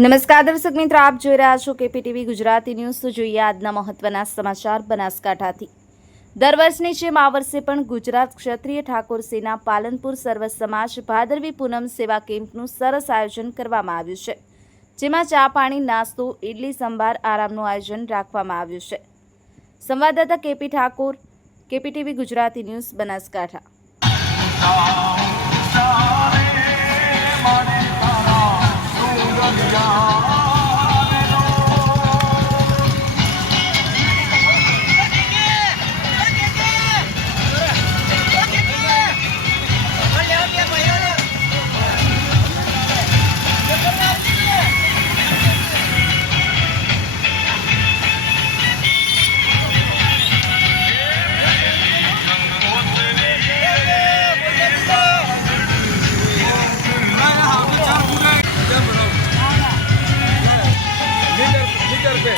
નમસ્કાર દર્શક મિત્રો, આપ જોઈ રહ્યા છો કેપીટીવી ગુજરાતી ન્યૂઝ। તો જોઈએ આજના મહત્વના સમાચાર બનાસકાંઠાથી। દર વર્ષની જેમ આ વર્ષે પણ ગુજરાત ક્ષત્રિય ઠાકોર સેના પાલનપુર સર્વ સમાજ ભાદરવી પૂનમ સેવા કેમ્પનું સરસ આયોજન કરવામાં આવ્યું છે, જેમાં ચા પાણી, નાસ્તો, ઇડલી સંભાર, આરામનું આયોજન રાખવામાં આવ્યું છે। સંવાદદાતા KP Thakor, KPTV Gujarati news, Banaskantha. Metre पे